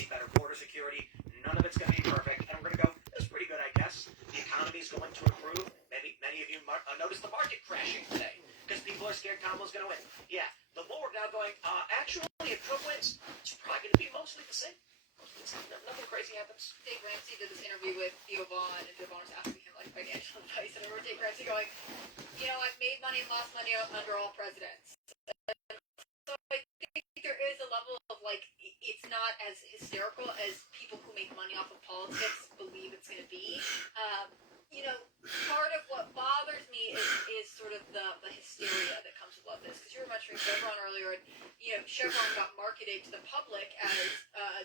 see better border security. None of it's going to be perfect. And we're going to go, that's pretty good, I guess. The economy is going to improve. Maybe many of you noticed the market crashing today because people are scared Kamala's going to win. Yeah, the bull are now going, actually, if Trump wins, it's probably going to be mostly the same. Nothing crazy happens. Dave Ramsey did this interview with Theo Vaughn, and Theo Vaun was asking him like financial advice, and I remember Dave Ramsey going, I've made money and lost money under all presidents. So I think there is a level of it's not as hysterical as people who make money off of politics believe it's going to be. Part of what bothers me is sort of the hysteria that comes with all this, because you were mentioning Chevron earlier, and Chevron got marketed to the public as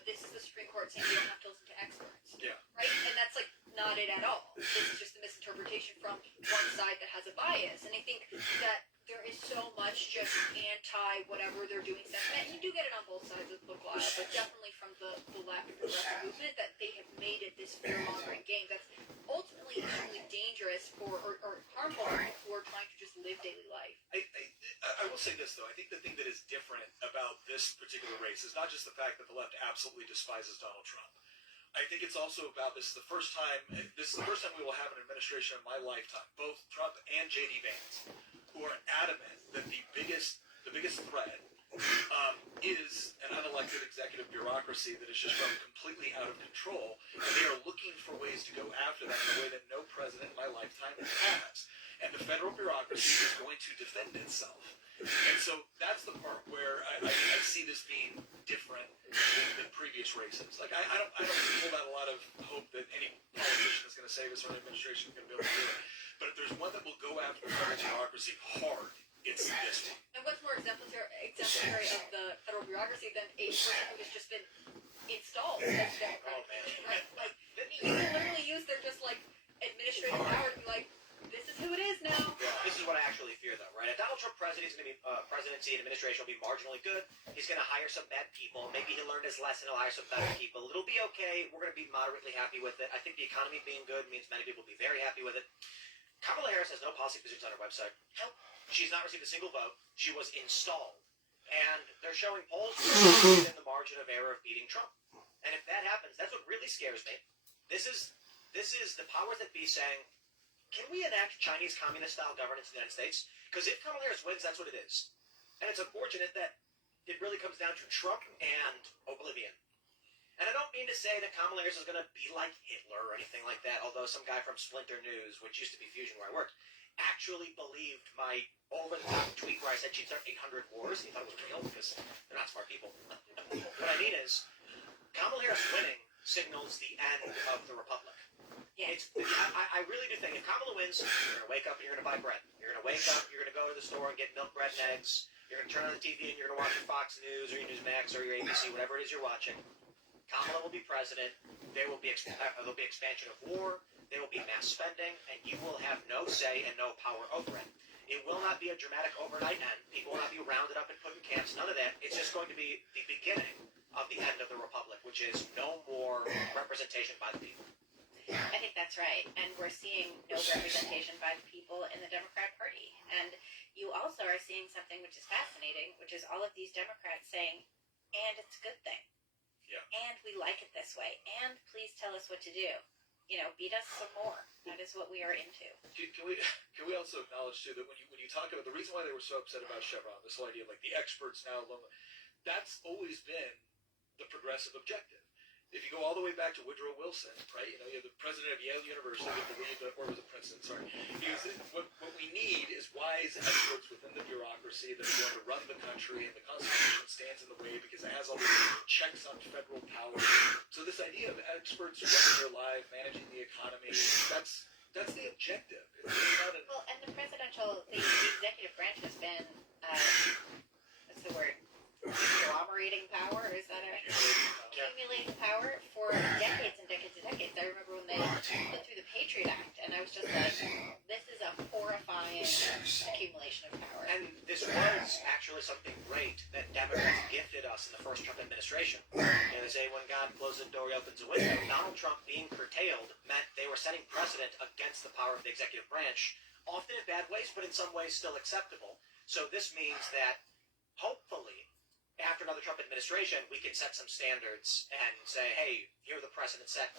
this is the Supreme Court saying you don't have to listen to experts. Yeah. Right? And that's not it at all. This is just a misinterpretation from one side that has a bias. And I think that there is so much just anti-whatever they're doing sentiment. And you do get it on both sides of the political aisle, but definitely from the left and progressive movement, that they have made it this fear-mongering game that's ultimately extremely dangerous or harmful for people who are trying to just live daily life. I will say this, though. I think the thing that is different about this particular race is not just the fact that the left absolutely despises Donald Trump. I think it's also about this is the first time we will have an administration in my lifetime, both Trump and J.D. Vance, who are adamant that the biggest threat is an unelected executive bureaucracy that is just run completely out of control, and they are looking for ways to go after that in a way that no president in my lifetime has. And the federal bureaucracy is going to defend itself. And so that's the part where I see this being different than previous races. I don't hold out a lot of hope that any politician is going to save us or an administration is going to be able to do it. But if there's one that will go after the federal bureaucracy hard, it's this one. And what's more exemplary of the federal bureaucracy than a person who has just been installed as a Democrat? You can literally use their just administrative power to be like, this is who it is now. This is what I actually fear, though, right? A Donald Trump presidency and administration will be marginally good. He's going to hire some bad people. Maybe he'll learn his lesson. He'll hire some better people. It'll be okay. We're going to be moderately happy with it. I think the economy being good means many people will be very happy with it. Kamala Harris has no policy positions on her website. Nope. She's not received a single vote. She was installed. And they're showing polls within the margin of error of beating Trump. And if that happens, that's what really scares me. This is the powers that be saying, can we enact Chinese communist-style governance in the United States? Because if Kamala Harris wins, that's what it is. And it's unfortunate that it really comes down to Trump and oblivion. And I don't mean to say that Kamala Harris is going to be like Hitler or anything like that, although some guy from Splinter News, which used to be Fusion where I worked, actually believed my over-the-top tweet where I said she'd start 800 wars. He thought it was real because they're not smart people. What I mean is, Kamala Harris winning signals the end of the Republic. Yeah. I really do think if Kamala wins, you're going to wake up and you're going to buy bread. You're going to wake up, you're going to go to the store and get milk, bread, and eggs. You're going to turn on the TV and you're going to watch your Fox News or your Newsmax or your ABC, whatever it is you're watching. Kamala will be president. There will be expansion of war. There will be mass spending, and you will have no say and no power over it. It will not be a dramatic overnight end. People will not be rounded up and put in camps. None of that. It's just going to be the beginning of the end of the Republic, which is no more representation by the people. I think that's right. And we're seeing no representation by the people in the Democrat Party. And you also are seeing something which is fascinating, which is all of these Democrats saying, and it's a good thing. Yeah. And we like it this way. And please tell us what to do. Beat us some more. That is what we are into. Can we also acknowledge too that when you talk about the reason why they were so upset about Chevron, this whole idea of the experts now, that's always been the progressive objective. If you go all the way back to Woodrow Wilson, right? You have the president of Yale University who believed, or was it Princeton? Sorry. What we need is wise experts within the bureaucracy that are going to run the country, and the Constitution stands in the way because it has all these checks on federal power. So this idea of experts running their life, managing the economy, that's the objective. It's not and the executive branch has been, what's the word? Agglomerating power? Is that it? Accumulating power for decades and decades and decades. I remember when they put through the Patriot Act, and I was just like, this is a horrifying accumulation of power. And this was actually something great that Democrats gifted us in the first Trump administration. They say when God closes a door, he opens a window. Donald Trump being curtailed meant they were setting precedent against the power of the executive branch, often in bad ways, but in some ways still acceptable. So this means that, hopefully, after another the Trump administration, we can set some standards and say, hey, here are the precedents set.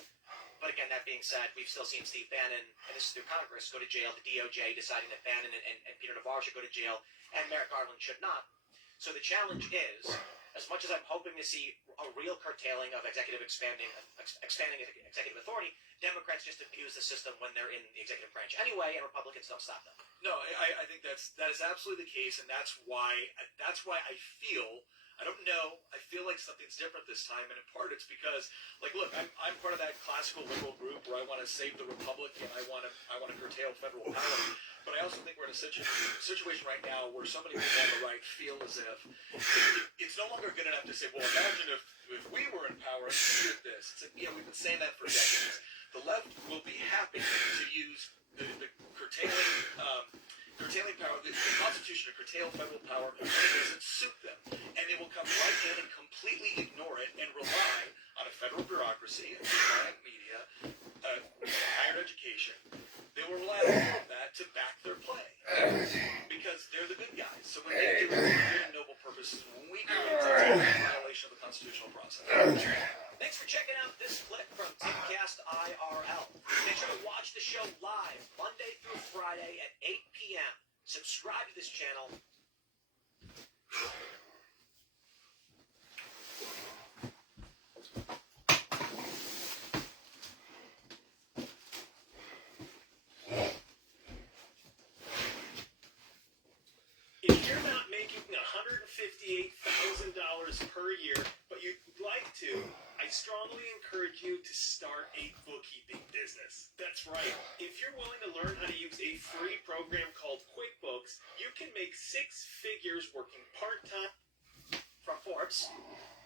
But again, that being said, we've still seen Steve Bannon, and this is through Congress, go to jail, the DOJ deciding that Bannon and Peter Navarro should go to jail, and Merrick Garland should not. So the challenge is, as much as I'm hoping to see a real curtailing of expanding executive authority, Democrats just abuse the system when they're in the executive branch anyway, and Republicans don't stop them. No, I think that is absolutely the case, and that's why I feel. I don't know. I feel like something's different this time, and in part it's because, like, look, I'm part of that classical liberal group where I want to save the republic and I want to curtail federal power. But I also think we're in a situation right now where somebody on the right feel as if it's no longer good enough to say, well, imagine if we were in power and we did this. It's like, yeah, we've been saying that for decades. The left will be happy to use the curtailing power, the Constitution to curtail federal power when it doesn't suit them. And they will come right in and completely ignore it and rely on a federal bureaucracy, a electronic media, higher education. They will rely on all of that to back their play. Because they're the good guys. So when they do it for good and noble purposes, when we do it, it's a violation of the constitutional process. Thanks for checking out this clip from Timcast IRL. Make sure to watch the show live Monday through Friday at 8 p.m. Subscribe to this channel. If you're not making $158,000 per year, but you'd like to, I strongly encourage you to start a bookkeeping business. That's right. If you're willing to learn how to use a free program called QuickBooks, you can make 6 figures working part-time. From Forbes,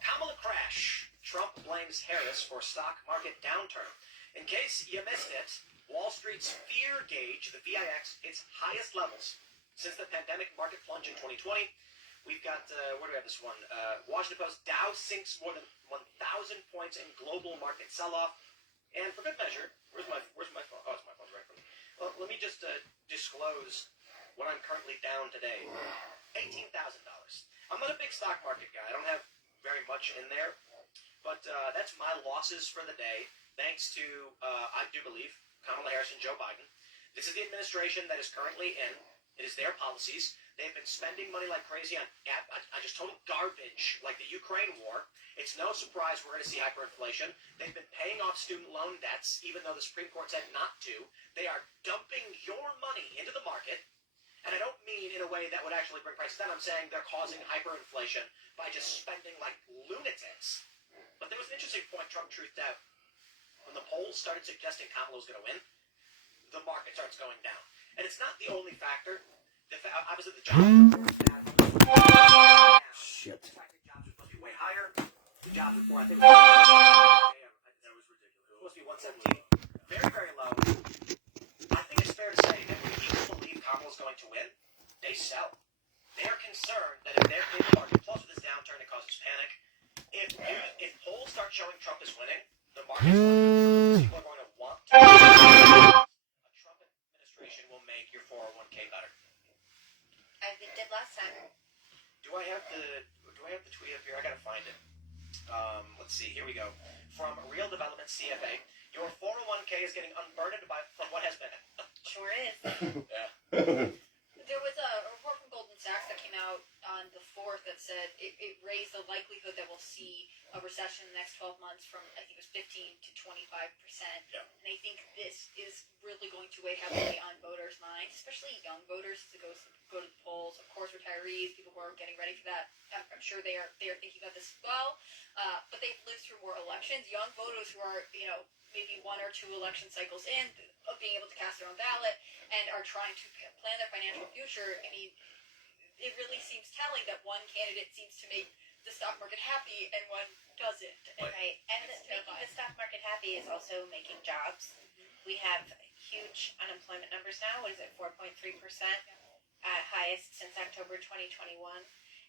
Kamala crash. Trump blames Harris for stock market downturn. In case you missed it, Wall Street's fear gauge, the VIX, its highest levels since the pandemic market plunge in 2020. We've got, where do we have this one? Washington Post, Dow sinks more than 1,000 points in global market sell-off. And for good measure, where's my phone? Oh, it's my phone's right from me. Well, let me just disclose what I'm currently down today. $18,000. I'm not a big stock market guy. I don't have very much in there. But that's my losses for the day, thanks to, I do believe, Kamala Harris and Joe Biden. This is the administration that is currently in. It is their policies. They've been spending money like crazy on just total garbage, like the Ukraine war. It's no surprise we're going to see hyperinflation. They've been paying off student loan debts, even though the Supreme Court said not to. They are dumping your money into the market. And I don't mean in a way that would actually bring prices down. I'm saying they're causing hyperinflation by just spending like lunatics. But there was an interesting point Trump truthed out. When the polls started suggesting Kamala was going to win, the market starts going down. And it's not the only factor. Obviously, the jobs report Shit. The fact that jobs are supposed to be way higher. The jobs report, I think, that was ridiculous. It was supposed to be 117. Very, very low. I think it's fair to say that when people believe Kamala's going to win, they sell. They're concerned that if they're in the market, plus with this downturn, it causes panic. If polls start showing Trump is winning, the market's going to people are going to want to. A Trump administration will make your 401k better. As it did last time. Do I have the tweet up here? I gotta find it. Let's see. Here we go. From Real Development CFA, your 401k is getting unburdened from what has been. Sure is. Yeah. There was a report from Goldman Sachs that came out on the 4th that said it raised the likelihood that we'll see a recession in the next 12 months from, I think it was 15 to 25%. Yeah. And I think this is really going to weigh heavily on voters' minds, especially young voters to go to the polls. Of course, retirees, people who are getting ready for that. I'm sure they are thinking about this as well. But they've lived through more elections. Young voters who are, maybe 1 or 2 election cycles in, of being able to cast their own ballot and are trying to plan their financial future. I mean, it really seems telling that one candidate seems to make the stock market happy and one doesn't. And Right. And it's making terrifying. the stock market happy is also making jobs. We have huge unemployment numbers now. What is it, 4.3%? Highest since October 2021.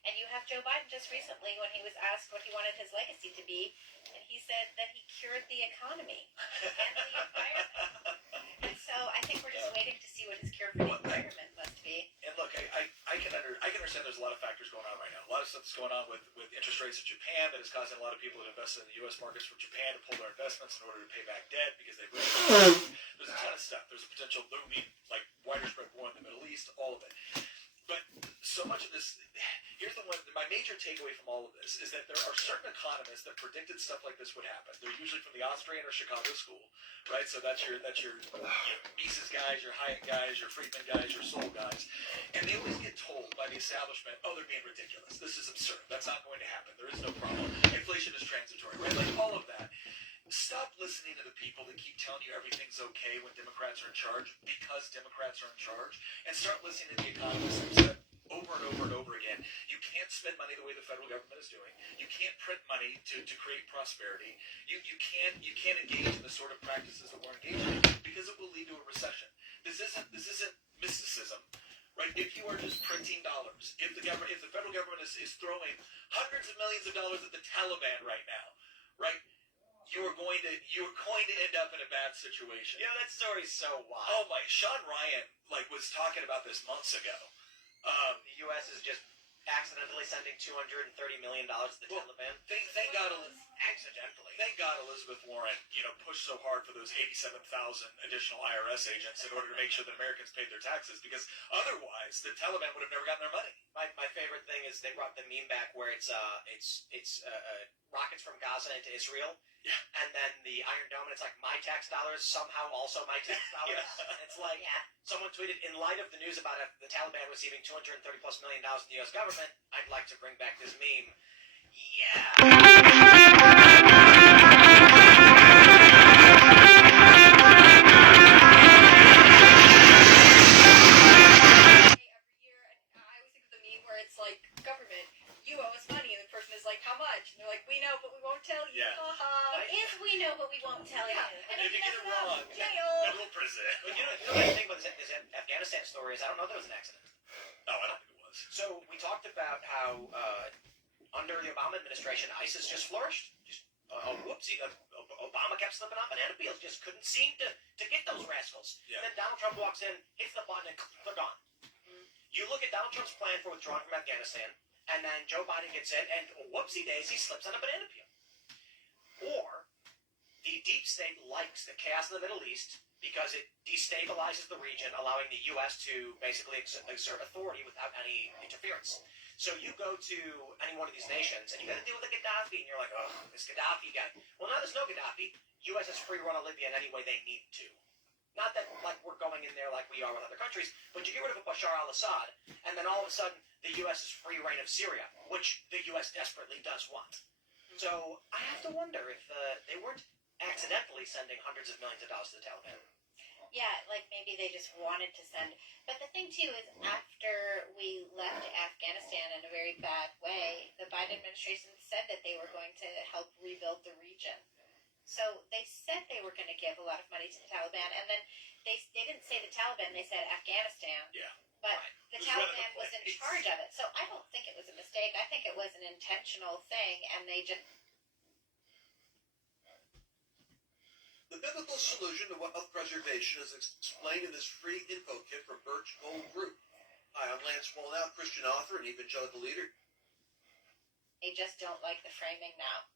And you have Joe Biden just recently when he was asked what he wanted his legacy to be, and he said that he cured the economy and the environment. And so I think we're just waiting to see what his cure for the environment must be. And look, I I can understand there's a lot of factors going on right now. A lot of stuff that's going on with interest rates in Japan that is causing a lot of people that invest in the U.S. markets from Japan to pull their investments in order to pay back debt because they've there's a ton of stuff. There's a potential looming, like, wider spread war in the Middle East, all of it. But so much of this, here's the one, my major takeaway from all of this is that there are certain economists that predicted stuff like this would happen. They're usually from the Austrian or Chicago school, right? So that's your Mises guys, your Hayek guys, your Friedman guys, your Sol guys. And they always get told by the establishment, oh, they're being ridiculous. This is absurd. That's not going to happen. There is no problem. Inflation is transitory, right? Like all of that. Stop listening to the people that keep telling you everything's okay when Democrats are in charge because Democrats are in charge, and start listening to the economists who said over and over and over again, you can't spend money the way the federal government is doing. You can't print money to create prosperity. You can't engage in the sort of practices that we're engaged in because it will lead to a recession. This isn't mysticism. Right? If you are just printing dollars, if the federal government is throwing hundreds of millions of dollars at the Taliban right now, right? You're going to end up in a bad situation. You know, that story's so wild. Oh my! Sean Ryan was talking about this months ago. The U.S. is just accidentally sending $230 million to the Taliban. Thank God, Accidentally. Thank God Elizabeth Warren, pushed so hard for those 87,000 additional IRS agents in order to make sure that Americans paid their taxes, because otherwise the Taliban would have never gotten their money. My favorite thing is they brought the meme back where it's rockets from Gaza into Israel. Yeah. And then the Iron Dome, and it's like my tax dollars somehow also my tax dollars. Yeah. It's like someone tweeted, in light of the news about the Taliban receiving $230+ million from the U.S. government, I'd like to bring back this meme. Government, you owe us money, and the person is like, how much? And they're like, we know, but we won't tell you. Yeah. If we know, but we won't tell you. And if you get it wrong, jail. federal prison. But you know the thing about this Afghanistan story is I don't know that it was an accident. No, I don't think it was. So we talked about how under the Obama administration, ISIS just flourished. Just whoopsie, Obama kept slipping on banana peels. Just couldn't seem to get those rascals. Yeah. And then Donald Trump walks in, hits the button, and they're gone. You look at Donald Trump's plan for withdrawing from Afghanistan, and then Joe Biden gets in, and whoopsie-daisy slips on a banana peel. Or the deep state likes the chaos in the Middle East because it destabilizes the region, allowing the U.S. to basically exert authority without any interference. So you go to any one of these nations, and you got to deal with a Gaddafi, and you're like, oh, this Gaddafi guy. Well, now there's no Gaddafi. U.S. is free run of Libya in any way they need to. Not that, like, we're going in there like we are with other countries, but you get rid of a Bashar al-Assad, and then all of a sudden, the U.S. is free reign of Syria, which the U.S. desperately does want. So I have to wonder if they weren't accidentally sending hundreds of millions of dollars to the Taliban. Yeah, like maybe they just wanted to send. But the thing, too, is after we left Afghanistan in a very bad way, the Biden administration said that they were going to help rebuild the region. So they said they were going to give a lot of money to the Taliban, and then they didn't say the Taliban, they said Afghanistan. Yeah. But Right. the Just running Taliban the was in place. charge of it. So I don't think it was a mistake. I think it was an intentional thing, and they just... The biblical solution to wealth preservation is explained in this free info kit from Birch Gold Group. Hi, I'm Lance Wallnau, Christian author and evangelical leader. They just don't like the framing now.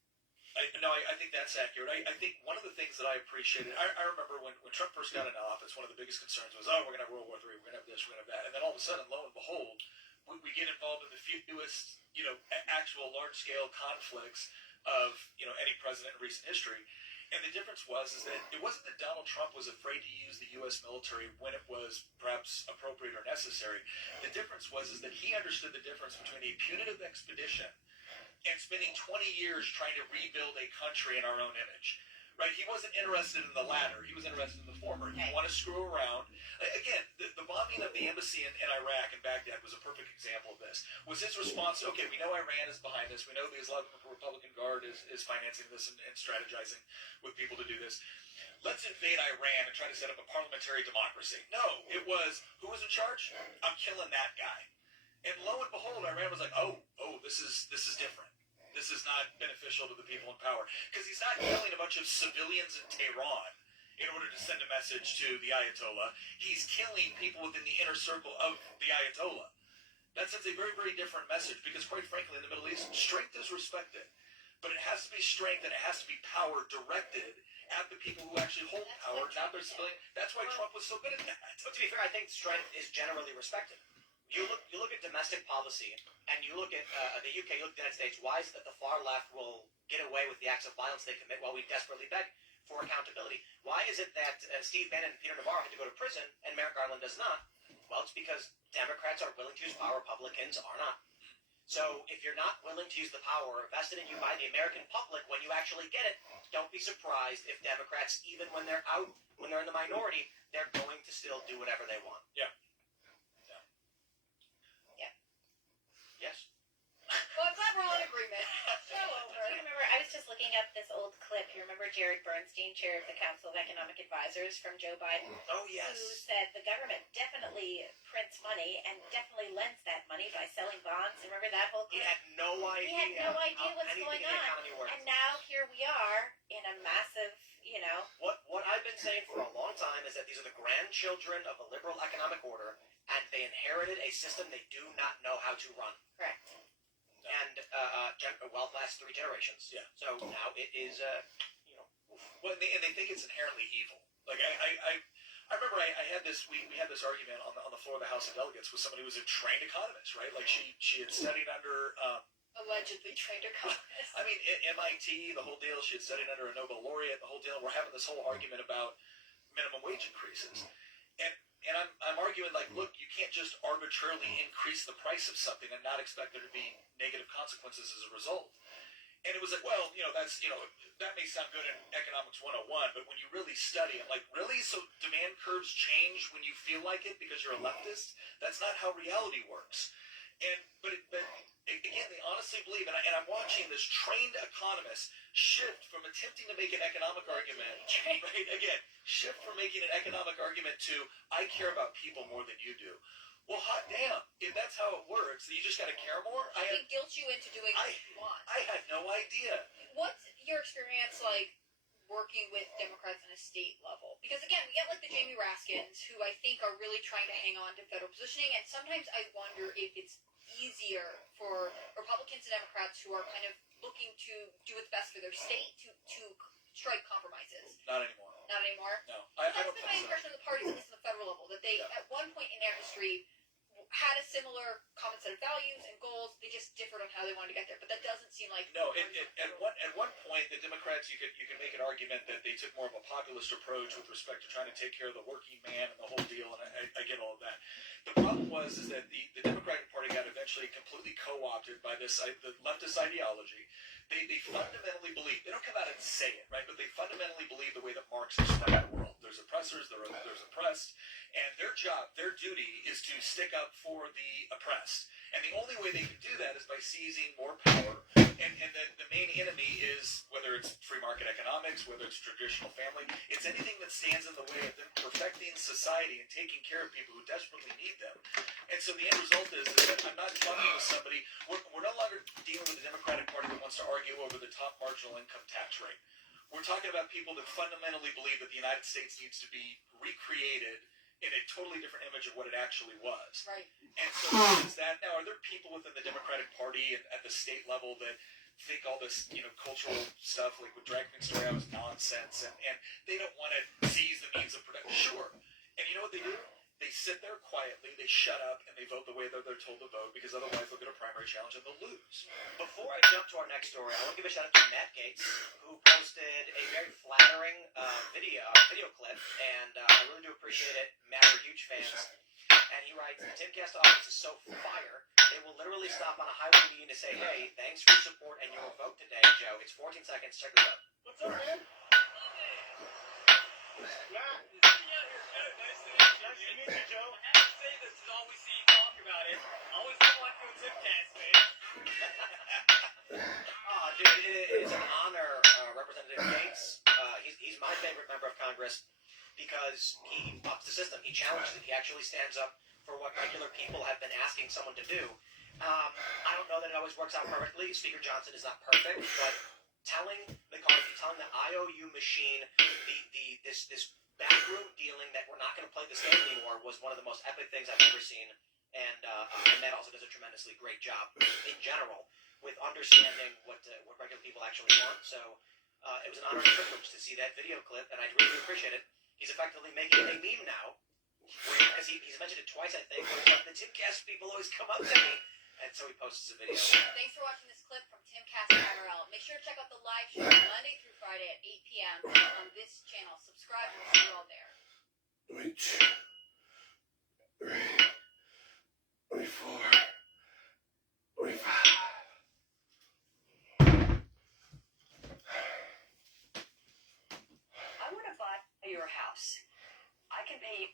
I think that's accurate. I think one of the things that I appreciated, I remember when Trump first got into office, one of the biggest concerns was, we're going to have World War III, we're going to have this, we're going to have that. And then all of a sudden, lo and behold, we get involved in the fewest, actual large-scale conflicts of, any president in recent history. And the difference is that it wasn't that Donald Trump was afraid to use the U.S. military when it was perhaps appropriate or necessary. The difference is that he understood the difference between a punitive expedition and spending 20 years trying to rebuild a country in our own image. Right? He wasn't interested in the latter. He was interested in the former. He want to screw around. Again, the bombing of the embassy in Iraq and Baghdad was a perfect example of this. Was his response, okay, we know Iran is behind this. We know the Islamic Republican Guard is financing this and strategizing with people to do this. Let's invade Iran and try to set up a parliamentary democracy. No, it was, who was in charge? I'm killing that guy. And lo and behold, Iran was like, oh, this is different. This is not beneficial to the people in power. Because he's not killing a bunch of civilians in Tehran in order to send a message to the Ayatollah. He's killing people within the inner circle of the Ayatollah. That sends a very, very different message because, quite frankly, in the Middle East, strength is respected. But it has to be strength and it has to be power directed at the people who actually hold That's power, what not their Trump civilian. That's why Trump was so good at that. But to be fair, I think strength is generally respected. You look at domestic policy, and you look at the UK, you look at the United States. Why is it that the far left will get away with the acts of violence they commit while we desperately beg for accountability? Why is it that Steve Bannon and Peter Navarro had to go to prison and Merrick Garland does not? Well, it's because Democrats are willing to use power, Republicans are not. So if you're not willing to use the power vested in you by the American public when you actually get it, don't be surprised if Democrats, even when they're out, when they're in the minority, they're going to still do whatever they want. Yeah. Yes. Well, I'm glad we're all in agreement. So Do you remember, I was just looking up this old clip. You remember Jared Bernstein, chair of the Council of Economic Advisors from Joe Biden, Oh who yes. said the government definitely prints money and definitely lends that money by selling bonds. Remember that whole He clip? had no idea. He had no idea how what's anything going in the on. economy worked. And now here we are in a massive, What I've been saying for a long time is that these are the grandchildren of the liberal economic order, and they inherited a system they do not know how to run. correct. And wealth lasts 3 generations. Yeah. So now it is, Well, and they think it's inherently evil. Like I remember I had this we had this argument on the floor of the House of Delegates with somebody who was a trained economist, right? Like she had studied under allegedly trained economists. I mean MIT, the whole deal. She had studied under a Nobel laureate, the whole deal. We're having this whole argument about minimum wage increases, and I'm arguing like, look, you can't just arbitrarily increase the price of something and not expect there to be negative consequences as a result. And it was like, well, that may sound good in Economics 101, but when you really study it, like, really? So demand curves change when you feel like it because you're a leftist? That's not how reality works. But again, they honestly believe, and I'm watching this trained economist shift from attempting to make an economic argument, right? Again, shift from making an economic argument to, I care about people more than you do. Well, hot damn. If that's how it works, you just got to care more? I think guilt you into doing what you want. I had no idea. What's your experience like working with Democrats on a state level? Because again, we get like the Jamie Raskins, who I think are really trying to hang on to federal positioning, and sometimes I wonder if it's easier for Republicans and Democrats who are kind of looking to do what's best for their state to strike compromises. Not anymore. Not anymore. No. I That's don't been think my so. impression of the parties, at least on the federal level, that they, at one point in their history, had a similar common set of values and goals. They just differed on how they wanted to get there. But that doesn't seem like No, at one point, the Democrats, you could make an argument that they took more of a populist approach with respect to trying to take care of the working man and the whole deal, and I get all of that. The problem is that the Democratic Party got eventually completely co-opted by the leftist ideology. They fundamentally believe, they don't come out and say it, right, but they fundamentally believe the way that Marx explained the world. There's oppressors, there's oppressed, and their job, their duty is to stick up for the oppressed. And the only way they can do that is by seizing more power. And the main enemy is, whether it's free market economics, whether it's traditional family, it's anything that stands in the way of them perfecting society and taking care of people who desperately need them. And so the end result is that I'm not talking with somebody, we're no longer dealing with the Democratic Party that wants to argue over the top marginal income tax rate. We're talking about people that fundamentally believe that the United States needs to be recreated in a totally different image of what it actually was. right. And so is that now, are there people within the Democratic Party and at the state level that think all this, cultural stuff, like with Drag Queen Story, was nonsense, and they don't want to seize the means of production? Sure. And you know what they do? They sit there quietly, they shut up, and they vote the way that they're told to vote, because otherwise they'll get a primary challenge and they'll lose. Before I jump to our next story, I want to give a shout out to Matt Gates, who posted a very flattering video clip, and I really do appreciate it. Matt, we're huge fans. And he writes, the Timcast audience is so fire, they will literally stop on a highway meeting to say, hey, thanks for your support and your vote today, Joe. It's 14 seconds. Check this out. What's up, man? Matt, Nice to meet you, Joe. I have to say this is all we see you talk about it. I always feel like doing Tipcast, man. Oh, dude, it is an honor, Representative Gates. He's my favorite member of Congress because he bucks the system. He challenges it. He actually stands up for what regular people have been asking someone to do. I don't know that it always works out perfectly. Speaker Johnson is not perfect, but telling McCarthy, telling the IOU machine, this backroom dealing that we're not going to play this game anymore was one of the most epic things I've ever seen. and Matt also does a tremendously great job in general with understanding what regular people actually want. So it was an honor and privilege to see that video clip, and I really appreciate it. He's effectively making a meme now, because he's mentioned it twice, I think, where the Timcast people always come up to me, and so he posts a video. Thanks for watching this clip from Timcast IRL. Make sure to check out the live show Monday through Friday at 8 p.m. on this channel. Subscribe and we'll see you all there. 23, 24, 25. I want to buy your house. I can pay you.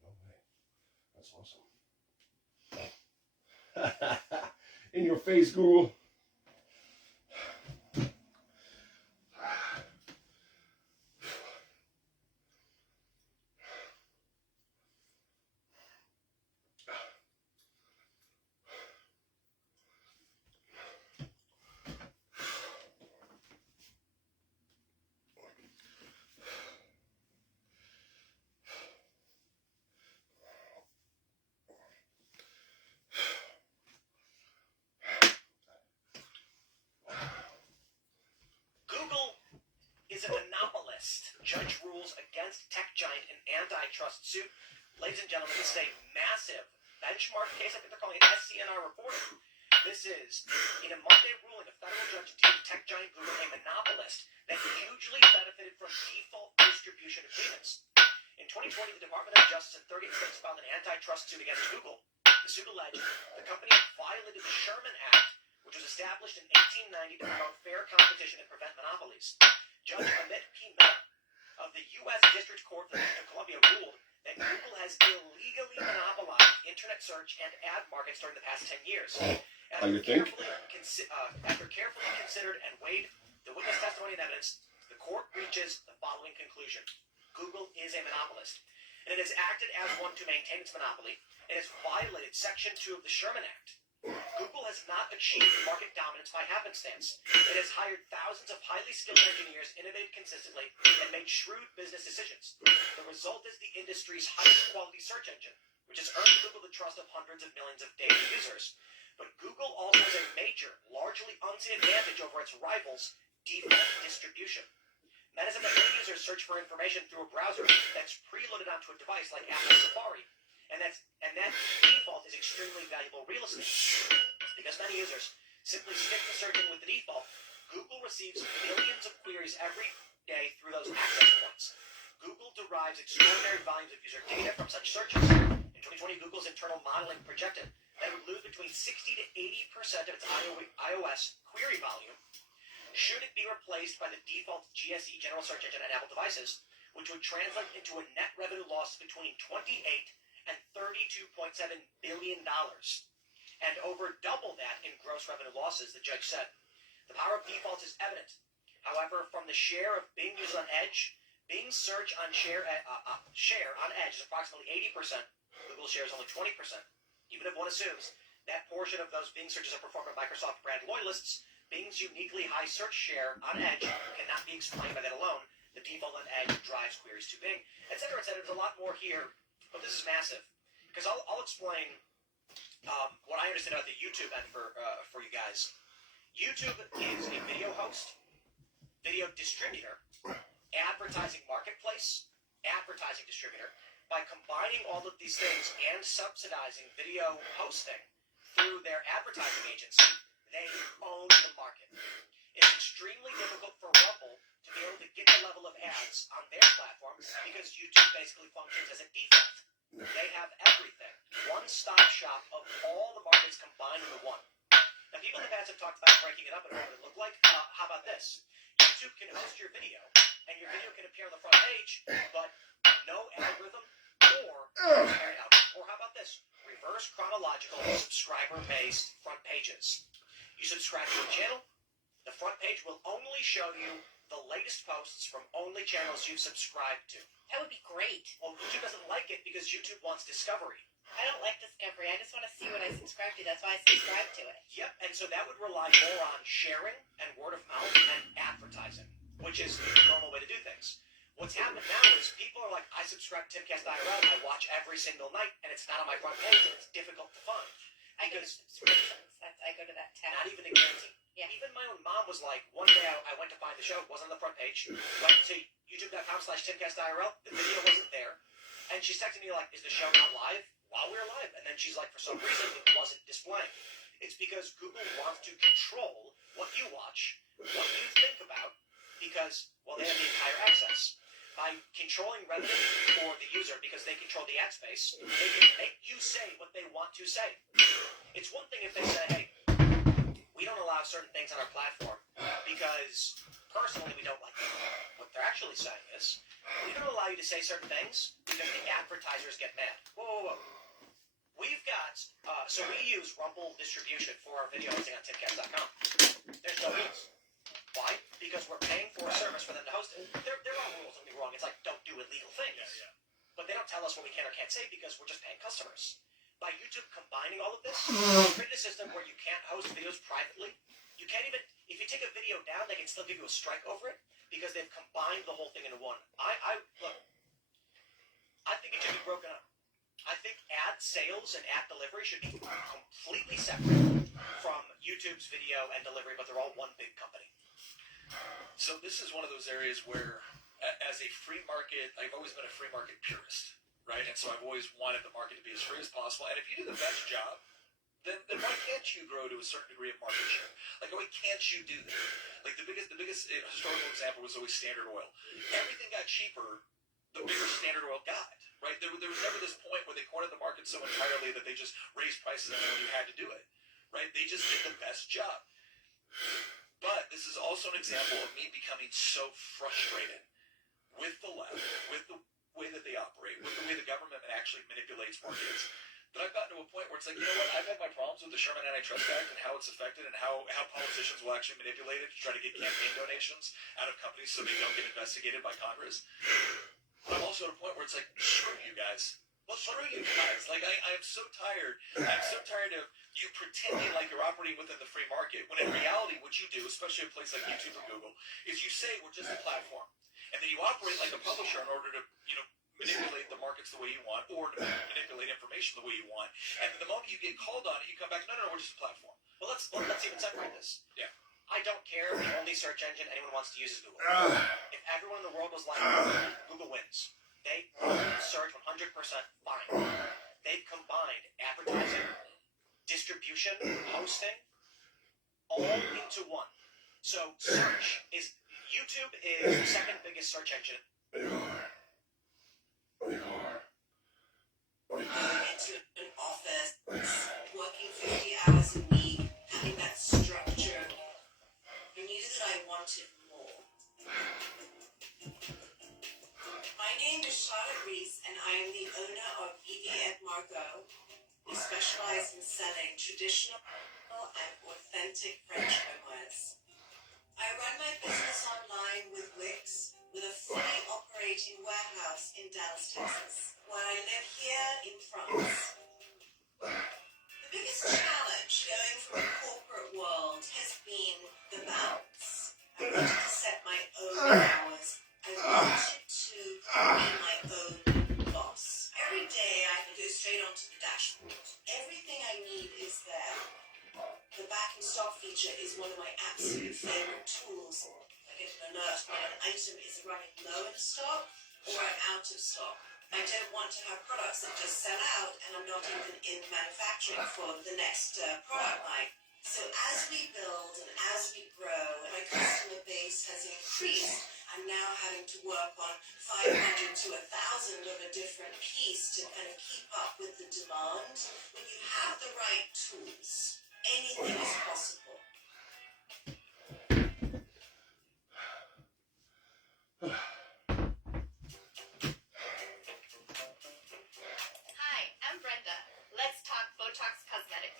No way. That's awesome. In your face, Google. Google is a monopolist. Judge rules against tech giant in antitrust suit. Ladies and gentlemen, this is a massive benchmark case. I think they're calling it SCNR reporting. This is, in a Monday ruling, a federal judge deemed tech giant Google a monopolist that hugely benefited from default distribution agreements. In 2020, the Department of Justice in 38 states filed an antitrust suit against Google. The suit alleged the company violated the Sherman Act, which was established in 1890 to promote fair competition and prevent monopolies. Judge Amit P. Mehta of the U.S. District Court for the District of Columbia ruled that Google has illegally monopolized internet search and ad markets during the past 10 years. After carefully considered and weighed the witness testimony and evidence, the court reaches the following conclusion. Google is a monopolist, and it has acted as one to maintain its monopoly. It has violated Section 2 of the Sherman Act. Google has not achieved market dominance by happenstance. It has hired thousands of highly skilled engineers, innovated consistently, and made shrewd business decisions. The result is the industry's highest quality search engine, which has earned Google the trust of hundreds of millions of daily users. But Google also has a major, largely unseen advantage over its rivals, default distribution. That is that many users search for information through a browser that's preloaded onto a device like Apple Safari. And that default is extremely valuable real estate. Because many users simply stick to searching with the default, Google receives millions of queries every day through those access points. Google derives extraordinary volumes of user data from such searches. In 2020, Google's internal modeling projected that it would lose between 60 to 80% of its iOS query volume should it be replaced by the default GSE general search engine on Apple devices, which would translate into a net revenue loss between 28 and $32.7 billion, and over double that in gross revenue losses, the judge said. The power of defaults is evident. However, from the share of Bing used on Edge, Bing's search on share on Edge is approximately 80%. Google's share is only 20%. Even if one assumes that portion of those Bing searches are performed by Microsoft brand loyalists, Bing's uniquely high search share on Edge cannot be explained by that alone. The default on Edge drives queries to Bing, etc., etc. There's a lot more here. But this is massive, because I'll explain what I understand about the YouTube end for you guys. YouTube is a video host, video distributor, advertising marketplace, advertising distributor. By combining all of these things and subsidizing video hosting through their advertising agency, they own the market. It's extremely difficult for Rumble to be able to get the level of ads on their platform because YouTube basically functions as a default. They have everything. One-stop shop of all the markets combined into one. Now, people in the past have talked about breaking it up and what it would look like. How about this? YouTube can host your video, and your video can appear on the front page, but no algorithm or how about this? Reverse chronological subscriber-based front pages. You subscribe to a channel, The front page will only show you the latest posts from only channels you've subscribed to. That would be great. Well, YouTube doesn't like it because YouTube wants discovery. I don't like Discovery. I just want to see what I subscribe to. That's why I subscribe to it. Yep, and so that would rely more on sharing and word of mouth and advertising, which is the normal way to do things. What's happened now is people are like, I subscribe to Timcast IRL, I watch every single night, and it's not on my front page, and it's difficult to find. I go to Because subscriptions. I go to that tab. not even a guarantee. Yeah. Even my own mom was like, one day I went to find the show, it wasn't on the front page, went to youtube.com/TimcastIRL, the video wasn't there, and she's texting me like, is the show not live? While we were live. And then she's like, for some reason, it wasn't displaying. It's because Google wants to control what you watch, what you think about, because, well, they have the entire access. By controlling revenue for the user, because they control the ad space, they can make you say what they want to say. It's one thing if they say, hey, we don't allow certain things on our platform because personally we don't like them. What they're actually saying is, we don't allow you to say certain things because the advertisers get mad. Whoa. We've got, so we use Rumble distribution for our video hosting on timcast.com. There's no rules. Why? Because we're paying for a service for them to host it. There are rules, don't get me wrong. It's like, don't do illegal things. Yeah. But they don't tell us what we can or can't say because we're just paying customers. By YouTube combining all of this, create a system where you can't host videos privately. You can't even, if you take a video down, they can still give you a strike over it because they've combined the whole thing into one. Look, I think it should be broken up. I think ad sales and ad delivery should be completely separate from YouTube's video and delivery, but they're all one big company. So this is one of those areas where, as a free market, I've always been a free market purist, right? And so I've always wanted the market to be as free as possible. And if you do the best job, then why can't you grow to a certain degree of market share? Like, why can't you do that? Like, the biggest historical example was always Standard Oil. Everything got cheaper the bigger Standard Oil got, right? There was never this point where they cornered the market so entirely that they just raised prices and you had to do it, right? They just did the best job. But this is also an example of me becoming so frustrated with the left, with the way that they operate, with the way the government actually manipulates markets, that I've gotten to a point where it's like, you know what, I've had my problems with the Sherman Antitrust Act and how it's affected and how politicians will actually manipulate it to try to get campaign donations out of companies so they don't get investigated by Congress. But I'm also at a point where it's like, screw you guys. Well, screw you guys. Like, I am so tired. I'm so tired of you pretending like you're operating within the free market, when in reality what you do, especially a place like YouTube or Google, is you say we're just a platform. And then you operate like a publisher in order to, manipulate the markets the way you want, or to manipulate information the way you want. And then the moment you get called on it, you come back, no, we're just a platform. Well, let's even separate this. Yeah. I don't care if the only search engine anyone wants to use is Google. If everyone in the world was like Google wins. They search 100% fine. They've combined advertising, distribution, hosting, all into one. So YouTube is the second biggest search engine. Going into an office, working 50 hours a week, having that structure, I knew that I wanted more. My name is Charlotte Reese, and I am the owner of Vivi et Margot. We specialize in selling traditional and authentic French homewares. I run my business online with Wix, with a fully operating warehouse in Dallas, Texas, while I live here in France. The biggest challenge going from the corporate world has been the balance. I wanted to set my own hours. I wanted to be my own boss. Every day I can go straight onto the dashboard. Everything I need is there. The back in stock feature is one of my absolute favorite tools. I get an alert when an item is running low in stock or I'm out of stock. I don't want to have products that just sell out and I'm not even in manufacturing for the next product line. So as we build and as we grow and my customer base has increased, I'm now having to work on 500 to 1,000 of a different piece to kind of keep up with the demand. When you have the right tools, anything is possible. Hi, I'm Brenda. Let's talk Botox Cosmetic.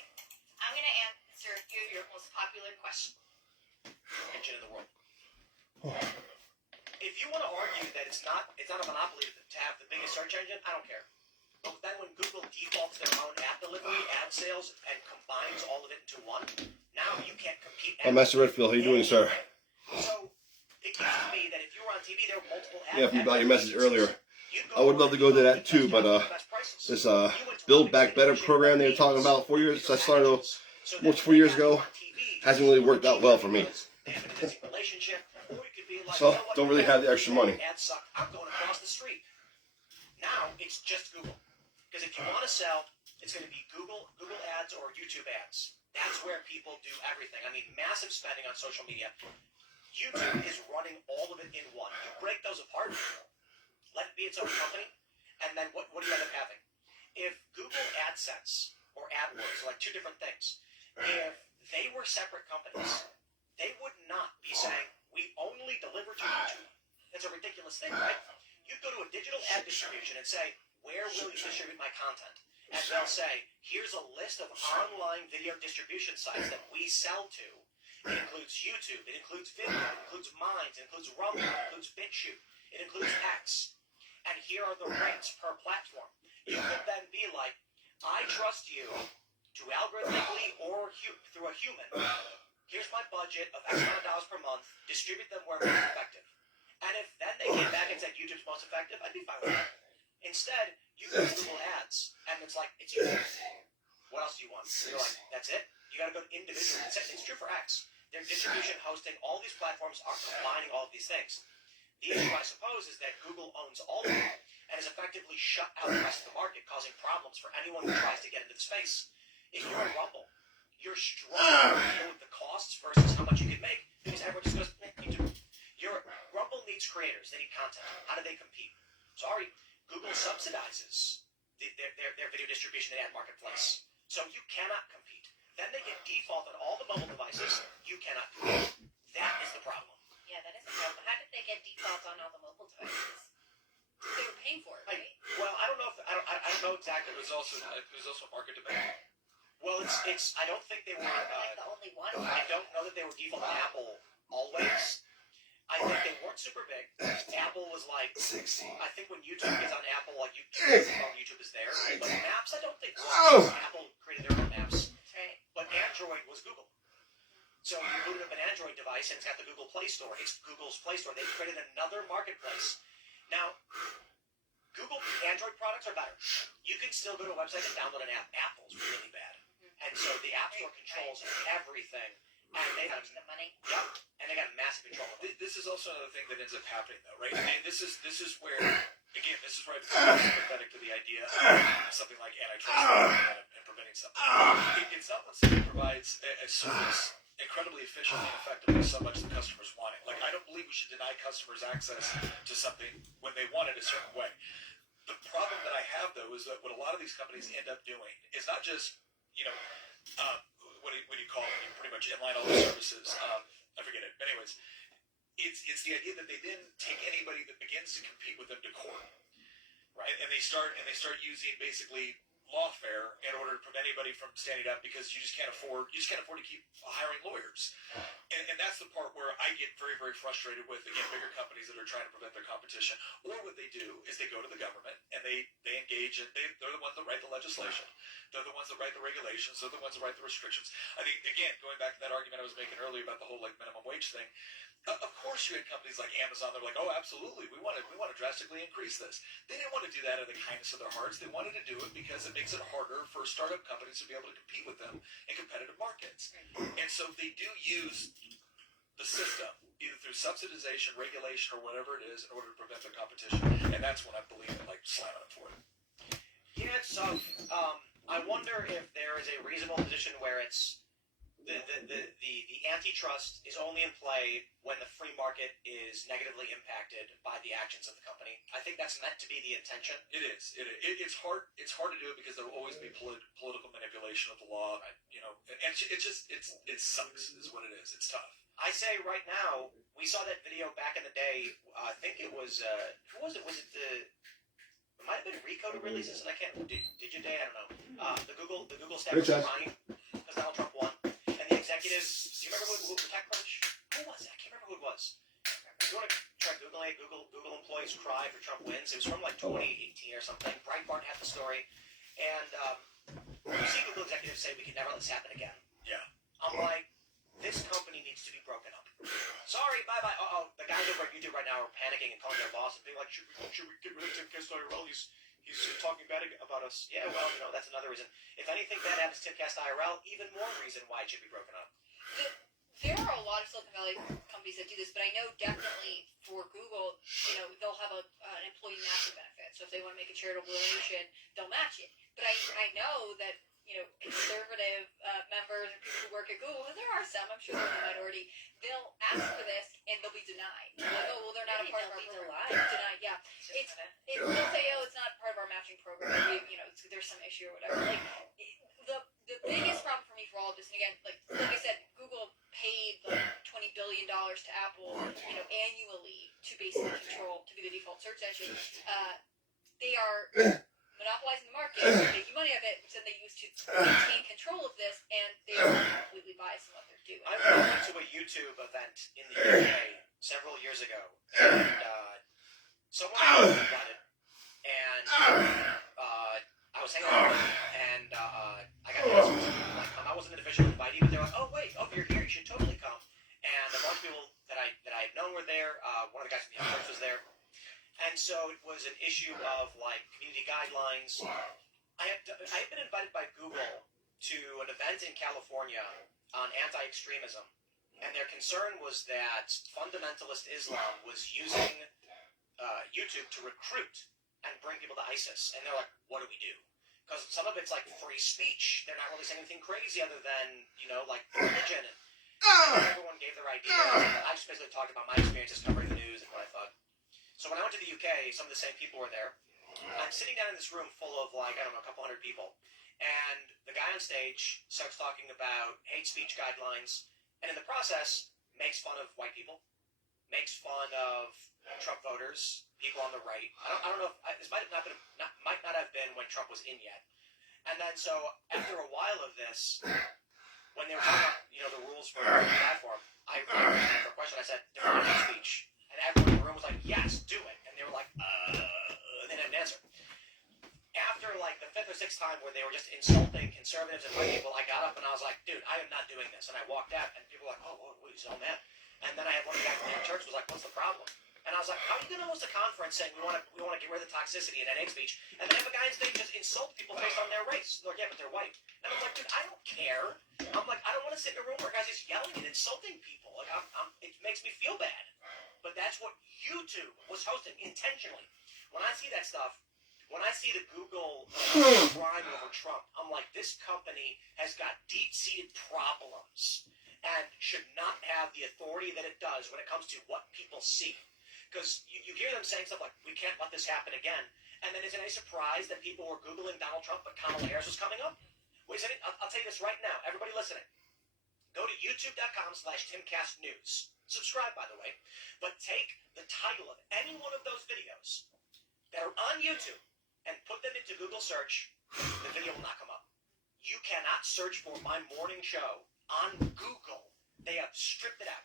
I'm going to answer a few of your most popular questions. it's not a monopoly to have the biggest search engine. I don't care. But then when Google defaults their own app delivery, ad sales, and combines all of it into one, now you can't compete. Master Redfield, how you doing, sir? So it used to be that if you were on TV, there were multiple ads. Yeah, if you got your message earlier. I would love to go to that too, but this Build Back Better program they were talking about 4 years. I started almost 4 years ago. Hasn't really worked out well for me. So don't really have the extra money. I'm going across the street. Now it's just Google. Because if you want to sell, it's going to be Google ads or YouTube ads. That's where people do everything. I mean, massive spending on social media. YouTube is running all of it in one. You break those apart, let it be its own company, and then what do you end up having? If Google AdSense or AdWords, like two different things, if they were separate companies, they would not be saying, we only deliver to YouTube. That's a ridiculous thing, right? You'd go to a digital ad distribution and say, where will you distribute my content? And they'll say, here's a list of online video distribution sites that we sell to. It includes YouTube, it includes video, it includes Minds, it includes Rumble, it includes BitChute, it includes X. And here are the rates per platform. You could then be like, I trust you to algorithmically or through a human. Here's my budget of X amount of dollars per month. Distribute them where most effective. And if then they came back and said YouTube's most effective, I'd be fine with that. Instead, you go to Google Ads, and it's like, it's YouTube. What else do you want? You're like, that's it? You gotta go to individual. It's true for X. Their distribution, hosting, all these platforms are combining all of these things. The issue, I suppose, is that Google owns all of it and has effectively shut out the rest of the market, causing problems for anyone who tries to get into the space. If you're a Rumble, you're struggling to deal with the costs versus how much you can make, because everyone just goes, YouTube. Rumble needs creators. They need content. How do they compete? Sorry, Google subsidizes their video distribution and ad marketplace. So you cannot compete. Then they get default on all the mobile devices. You cannot compete. That is the problem. Yeah, that is a problem. How did they get default on all the mobile devices? They were paying for it, right? Well, I don't know if I don't know exactly. It was also a market debate. Well, it's. I don't think they were. Like the only one. I don't know that they were default on Apple always. I think they weren't super big. Apple was like, I think when YouTube gets on Apple, like YouTube is there. But Maps, I don't think was. Apple created their own Maps. Right. But Android was Google. So you boot up an Android device and it's got the Google Play Store. It's Google's Play Store. They created another marketplace. Now, Google Android products are better. You can still go to a website and download an app. Apple's really bad. And so the App Store controls everything. And they got the money. Yep. And they got massive control. This is also another thing that ends up happening, though, right? And this is where, again, this is where I'm sympathetic to the idea of something like antitrust and preventing something. It's not when somebody provides a service incredibly efficiently and effectively so much the customers want it. Like, I don't believe we should deny customers access to something when they want it a certain way. The problem that I have, though, is that what a lot of these companies end up doing is not just, what do you call it when you pretty much inline all the services? I forget it. Anyways, it's the idea that they then take anybody that begins to compete with them to court, right? And they start using basically lawfare in order to prevent anybody from standing up because you just can't afford to keep hiring lawyers. And that's the part where I get very, very frustrated with, again, bigger companies that are trying to prevent their competition. Or what they do is they go to the government and they engage, and they're the ones that write the legislation. They're the ones that write the regulations. They're the ones that write the restrictions. I think, again, going back to that argument I was making earlier about the whole minimum wage thing, of course you had companies like Amazon, they're like, oh, absolutely, we want to drastically increase this. They didn't want to do that out of the kindness of their hearts. They wanted to do it because it makes it harder for startup companies to be able to compete with them in competitive markets. And so they do use the system, either through subsidization, regulation, or whatever it is, in order to prevent their competition. And that's when I believe in, slamming them for it. Yeah, so I wonder if there is a reasonable position where it's the antitrust is only in play when the free market is negatively impacted by the actions of the company. I think that's meant to be the intention. It is. It's hard. It's hard to do it because there will always be political manipulation of the law. And it sucks. Is what it is. It's tough. I say right now, we saw that video back in the day. I think it was who was it? Was it the? It might have been Rico to release this, and I can't. Digiday, I don't know. The Google staff was crying because Donald Trump won. Executives, do you remember who TechCrunch? Who was that? I can't remember who it was. If you want to try Google ultimately Google employees cry for Trump wins. It was from like 2018 or something. Breitbart had the story, and you see Google executives say we can never let this happen again. Yeah. I'm like, this company needs to be broken up. Sorry, bye bye. The guys over at YouTube right now are panicking and calling their boss and being like, should we get rid of Timcast IRL? He's talking bad about us. Yeah, well, that's another reason. If anything bad happens to Timcast IRL, even more reason why it should be broken up. There are a lot of Silicon Valley companies that do this, but I know definitely for Google, they'll have an employee matching benefit. So if they want to make a charitable donation, they'll match it. But I know that conservative members and people who work at Google, and there are some, I'm sure they're the minority, they'll ask for this and they'll be denied. They're like, oh, well, they're not a part of our program. Denied, yeah. They'll say, oh, it's not part of our matching program. There's some issue or whatever. Like, the biggest problem for me for all of this, and again, like I said, Google paid like $20 billion to Apple, annually to basically control, to be the default search engine. They are monopolizing the market, making money of it, which then they use to maintain control of this, and they are completely biased in what they're doing. I went to a YouTube event in the UK several years ago, and someone was invited, and I was hanging out with them, and I got answers. I wasn't an official invitee, but they were like, oh wait, you're here, you should totally come. And a bunch of people that I had known were there. One of the guys from the Young Turks was there. And so it was an issue of like community guidelines. I had been invited by Google to an event in California on anti-extremism, and their concern was that fundamentalist Islam was using YouTube to recruit and bring people to ISIS. And they're like, what do we do? Because some of it's like free speech. They're not really saying anything crazy other than like religion. And everyone gave their ideas. I just basically talked about my experiences covering the news and what I thought. So when I went to the UK, some of the same people were there. I'm sitting down in this room full of a couple hundred people. And the guy on stage starts talking about hate speech guidelines, and in the process makes fun of white people, makes fun of Trump voters, people on the right. I don't know if this might not have been when Trump was in yet. And then so after a while of this, when they were talking about the rules for the platform, I asked a question. I said, define hate speech. And everyone in the room was like, yes, do it. And they were like, and they didn't answer. After like the fifth or sixth time where they were just insulting conservatives and white people, I got up and I was like, dude, I am not doing this. And I walked out, and people were like, oh, he's so mad. And then I had one of the guys from the church was like, what's the problem? And I was like, how are you going to host a conference saying we want to get rid of the toxicity and hate speech, and then have a guy on stage just insult people based on their race? They're like, yeah, but they're white. And I was like, dude, I don't care. I'm like, I don't want to sit in a room where guys just yelling and insulting people. Like, it makes me feel bad. But that's what YouTube was hosting intentionally. When I see that stuff, when I see the Google crime over Trump, I'm like, this company has got deep-seated problems and should not have the authority that it does when it comes to what people see. Because you hear them saying stuff like, we can't let this happen again. And then is it any surprise that people were Googling Donald Trump, but Kamala Harris was coming up? Wait a second, I'll tell you this right now. Everybody listening. Go to youtube.com/TimCastNews. Subscribe, by the way. But take the title of any one of those videos that are on YouTube and put them into Google search. The video will not come up. You cannot search for my morning show on Google. They have stripped it out.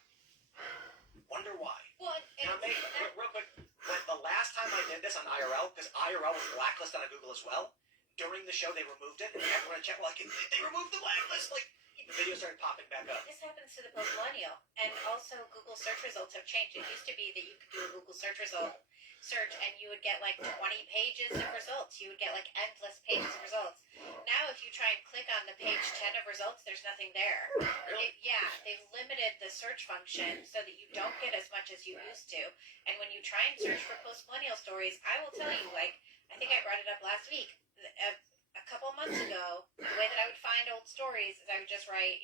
Wonder why. Well, Now, real quick, when the last time I did this on IRL, because IRL was blacklisted on Google as well, during the show they removed it, and everyone in chat was like, they removed the blacklist, like, the video started popping back up. This happens to the post-millennial, and also Google search results have changed. It used to be that you could do a Google search and you would get like 20 pages of results. You would get like endless pages of results. Now, if you try and click on the page 10 of results, there's nothing there. Really? They've limited the search function so that you don't get as much as you used to. And when you try and search for post-millennial stories, I will tell you, like, I think I brought it up last week. A couple months ago, the way that I would find old stories is I would just write,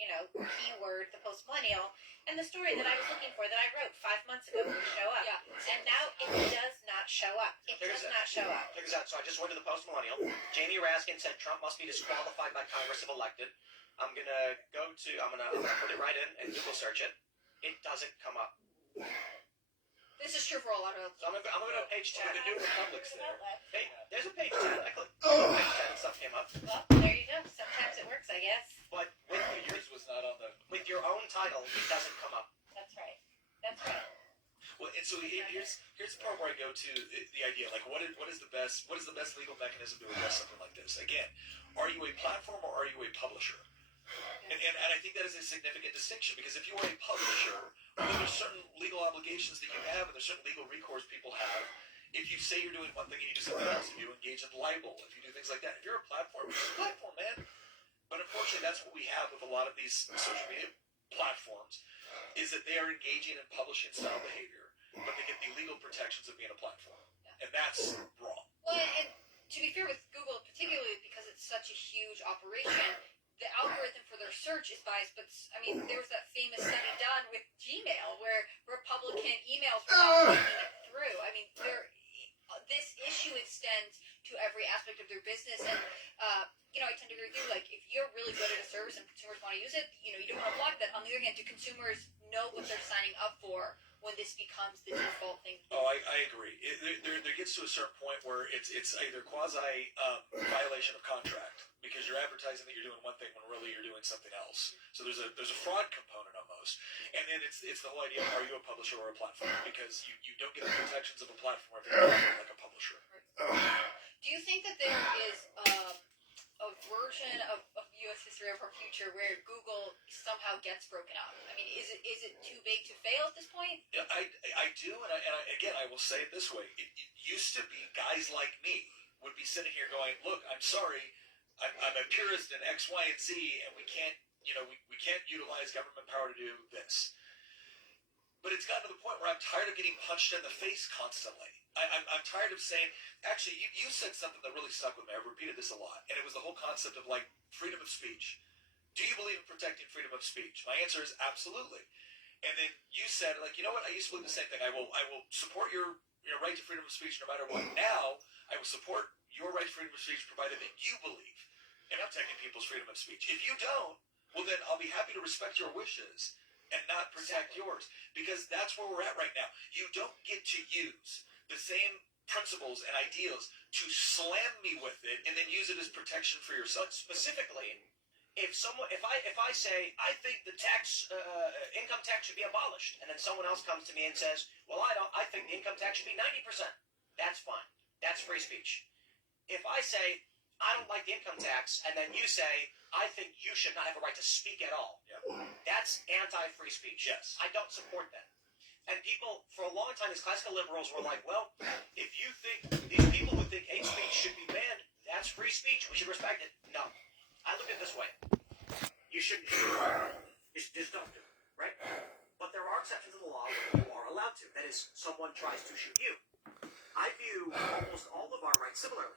keyword, the post-millennial, and the story that I was looking for that I wrote 5 months ago would show up. Yeah. And now it does not show up. It does not show up. Check this out. So I just went to the post-millennial. Jamie Raskin said Trump must be disqualified by Congress if elected. I'm gonna put it right in and Google search it. It doesn't come up. this is true for a lot of. So I'm gonna go to page 10. The new Republic's there. Hey, there's a page 10. I clicked page 10 and stuff came up. Well, there you go. Sometimes it works, I guess. But Yours was not on the. with your own title, it doesn't come up. That's right. That's right. Well, it's so here's the part where I go to the idea, like what is the best legal mechanism to address something like this? Again, are you a platform or are you a publisher? And I think that is a significant distinction, because if you are a publisher, well, there's certain legal obligations that you have, and there's certain legal recourse people have. If you say you're doing one thing and you do something else, if you engage in libel, if you do things like that, if you're a platform, you're a platform, man. But unfortunately, that's what we have with a lot of these social media platforms, is that they are engaging in publishing style behavior, but they get the legal protections of being a platform. And that's wrong. Well, and to be fair with Google, particularly because it's such a huge operation, the algorithm for their search is biased. But I mean, there was that famous study done with Gmail where Republican emails were not making it through. I mean, this issue extends to every aspect of their business, and I tend to agree with you. Like, if you're really good at a service and consumers want to use it, you don't want to block that. On the other hand, do consumers know what they're signing up for when this becomes the default thing? Oh, I agree. There gets to a certain point where it's either quasi violation of contract, because you're advertising that you're doing one thing when really you're doing something else. So there's a fraud component almost, and then it's the whole idea of, are you a publisher or a platform? Because you don't get the protections of a platform if you're not like a publisher. Do you think that there is a version of U.S. history of our future where Google somehow gets broken up? I mean, is it too big to fail at this point? Yeah, I do, and again, I will say it this way. It used to be guys like me would be sitting here going, look, I'm sorry, I'm a purist in X, Y, and Z, and we can't utilize government power to do this. But it's gotten to the point where I'm tired of getting punched in the face constantly. I'm tired of saying, actually, you said something that really stuck with me. I've repeated this a lot, and it was the whole concept of, like, freedom of speech. Do you believe in protecting freedom of speech? My answer is absolutely. And then you said, like, you know what? I used to believe the same thing. I will support your right to freedom of speech no matter what. Now, I will support your right to freedom of speech provided that you believe in protecting people's freedom of speech. If you don't, well, then I'll be happy to respect your wishes and not protect yours, because that's where we're at right now. You don't get to use the same principles and ideals to slam me with it and then use it as protection for yourself. Specifically, if I say I think the income tax should be abolished, and then someone else comes to me and says, well, I think the income tax should be 90%. That's fine. That's free speech. If I say I don't like the income tax, and then you say, I think you should not have a right to speak at all. Yeah. That's anti-free speech. Yes. I don't support that. And people, for a long time, these classical liberals were like, well, if you think these people who think hate speech should be banned, that's free speech. We should respect it. No. I look at it this way. You shouldn't shoot. You should just don't do it, right? But there are exceptions in the law where you are allowed to. That is, someone tries to shoot you. I view almost all of our rights similarly.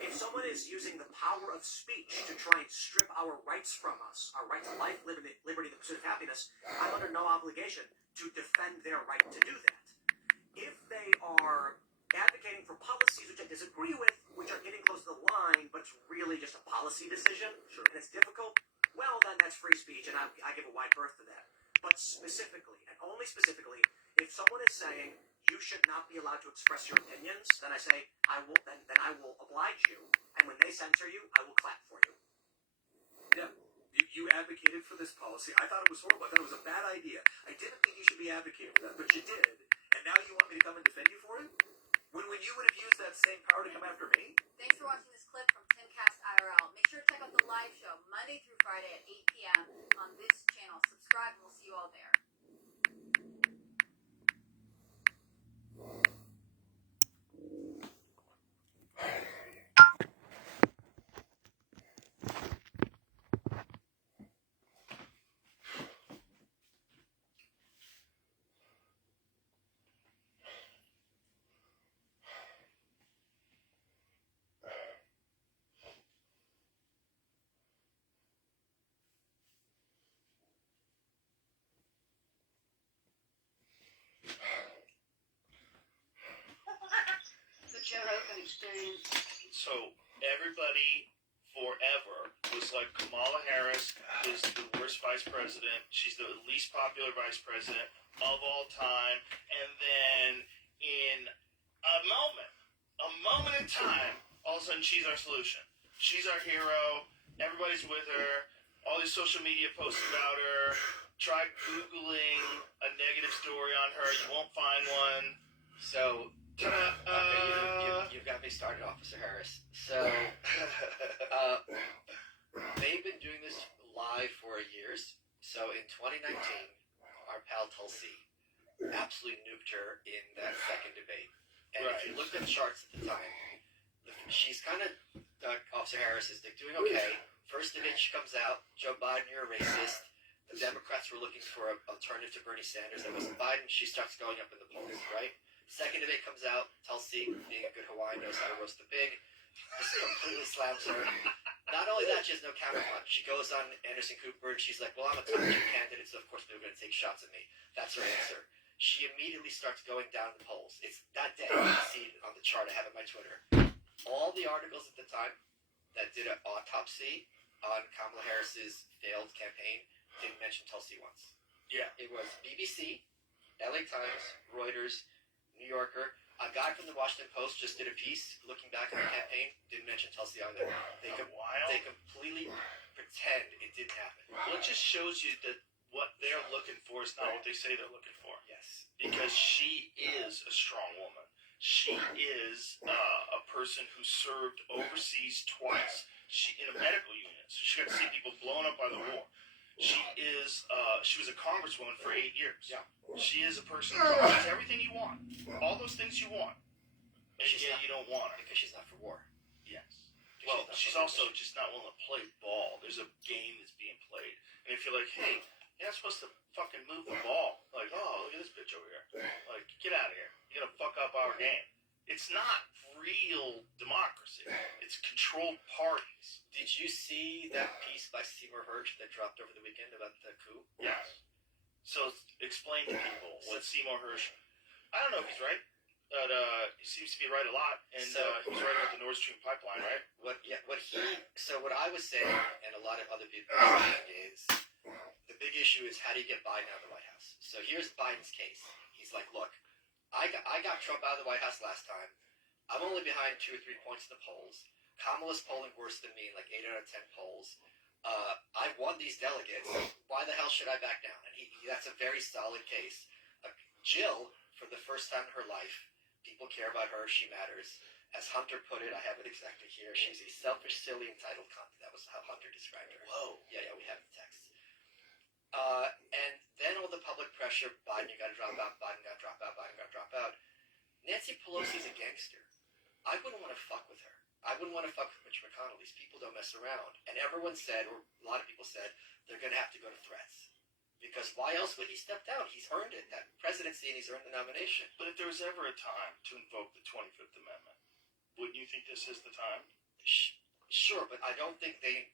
If someone is using the power of speech to try and strip our rights from us, our right to life, liberty, the pursuit of happiness, I'm under no obligation to defend their right to do that. If they are advocating for policies which I disagree with, which are getting close to the line, but it's really just a policy decision, and it's difficult, well, then that's free speech, and I give a wide berth to that. But specifically, and only specifically, if someone is saying you should not be allowed to express your opinions, then I say I will oblige you, and when they censor you, I will clap for you. Yeah. You advocated for this policy. I thought it was horrible. I thought it was a bad idea. I didn't think you should be advocating for that, but you did. And now you want me to come and defend you for it? When you would have used that same power to come after me? Thanks for watching this clip from Timcast IRL. Make sure to check out the live show Monday through Friday at 8 p.m. on this channel. Subscribe, and we'll see you all there. Joe Rogan experience. So everybody forever was like, Kamala Harris is the worst vice president. She's the least popular vice president of all time. And then in a moment in time, all of a sudden she's our solution. She's our hero. Everybody's with her. All these social media posts about her. try Googling a negative story on her. You won't find one. So, Ta-da! you've got me started, Officer Harris. So, they've been doing this live for years. So, in 2019, our pal Tulsi absolutely nuked her in that second debate. And if you looked at charts at the time, she's kind of, Officer Harris is doing okay. First debate she comes out, Joe Biden, you're a racist. The Democrats were looking for an alternative to Bernie Sanders. That wasn't Biden. She starts going up in the polls, right? Second debate comes out, Tulsi, being a good Hawaiian, knows how to roast the pig. Just completely slams her. Not only that, she has no counterpunch. She goes on Anderson Cooper and she's like, well, I'm a top 2 candidate, so of course they're going to take shots at me. That's her answer. She immediately starts going down the polls. It's that day. You can see it on the chart I have on my Twitter. All the articles at the time that did an autopsy on Kamala Harris's failed campaign didn't mention Tulsi once. Yeah. It was BBC, LA Times, Reuters, New Yorker. A guy from the Washington Post just did a piece looking back at the campaign, didn't mention Tulsi either. They completely pretend it didn't happen. Well, it just shows you that what they're looking for is not what they say they're looking for. Yes. Because she is a strong woman. She is a person who served overseas twice. She in a medical unit, so she got to see people blown up by the war. She was a congresswoman for 8 years. Yeah. She is a person who does everything you want, all those things you want, and yet you don't want her because she's not for war. Yes. Well, she's also just not willing to play ball. There's a game that's being played, and if you're like, hey, you're not supposed to fucking move the ball. Like, oh, look at this bitch over here. Like, get out of here. You're gonna fuck up our game. It's not real democracy. It's controlled parties. Did you see that piece by Seymour Hersh that dropped over the weekend about the coup? Yes. So explain to people what Seymour Hersh. I don't know if he's right, but he seems to be right a lot, and he was right about the Nord Stream pipeline, right? What I was saying, and a lot of other people are saying, is the big issue is how do you get Biden out of the White House? So here's Biden's case. He's like, look, I got Trump out of the White House last time. I'm only behind 2 or 3 points in the polls. Kamala's polling worse than me, like 8 out of 10 polls. I won these delegates. Why the hell should I back down? And that's a very solid case. Jill, for the first time in her life, people care about her. She matters. As Hunter put it, I have it exactly here. She's a selfish, silly, entitled cunt. That was how Hunter described her. Whoa. Yeah, we have the text. And then all the public pressure, Biden, you gotta drop out, Biden gotta drop out, Biden gotta drop out. Nancy Pelosi's a gangster. I wouldn't want to fuck with her. I wouldn't want to fuck with Mitch McConnell. These people don't mess around. And everyone said, or a lot of people said, they're gonna have to go to threats. Because why else would he step down? He's earned it, that presidency, and he's earned the nomination. But if there was ever a time to invoke the 25th Amendment, wouldn't you think this is the time? Sure, but I don't think they...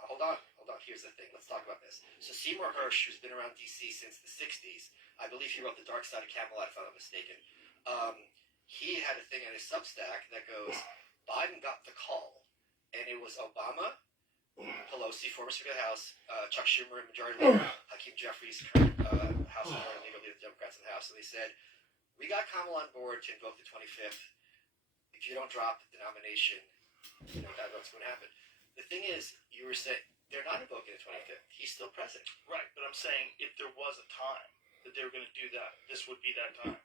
Hold on. Here's the thing. Let's talk about this. So Seymour Hersh, who's been around D.C. since the 60s, I believe he wrote The Dark Side of Camelot, if I'm not mistaken. He had a thing on his Substack that goes, Biden got the call, and it was Obama, Pelosi, former Speaker of the House, Chuck Schumer, Majority Leader, Hakeem Jeffries, current House Majority Leader, leader of the Democrats in the House, and they said, we got Kamala on board to invoke the 25th. If you don't drop the nomination, that's what's going to happen. The thing is, you were saying, they're not invoking the 25th. He's still president. Right, but I'm saying if there was a time that they were going to do that, this would be that time.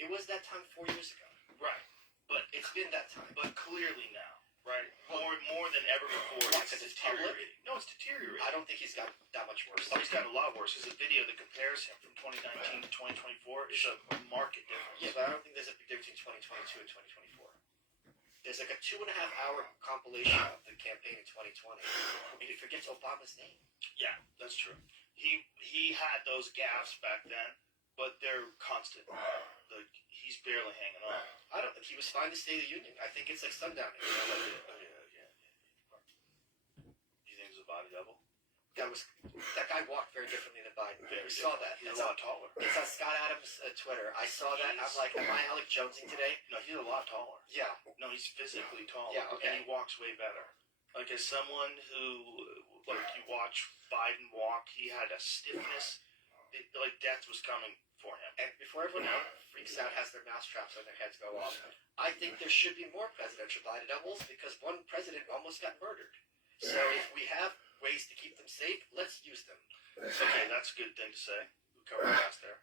It was that time 4 years ago. Right, but it's been that time. But clearly now, right? More than ever before. Because it's deteriorating. No, it's deteriorating. I don't think he's got that much worse. Oh, he's got a lot worse. There's a video that compares him from 2019 to 2024. It's a market difference. Yeah, but I don't think there's a big difference between 2022 and 2024. There's like a 2.5-hour compilation of the campaign in 2020, and he forgets Obama's name. Yeah, that's true. He had those gaffes back then, but they're constant. He's barely hanging on. I don't think he was fine to State of the Union. I think it's like sundowning. Yeah. You think it was a body double? That guy walked very differently than Biden. Very we saw that. He's a lot taller. It's on Scott Adams' Twitter. I saw that. I'm like, am I Alec Jonesing today? No, he's a lot taller. Yeah. No, he's physically taller. Yeah, okay. And he walks way better. Like, as someone who, like, you watch Biden walk, he had a stiffness. Like, death was coming for him. And before everyone freaks out, has their mousetraps on their heads go off, I think there should be more presidential body doubles because one president almost got murdered. So if we have ways to keep them safe, let's use them. Okay, that's a good thing to say. We covered fast there.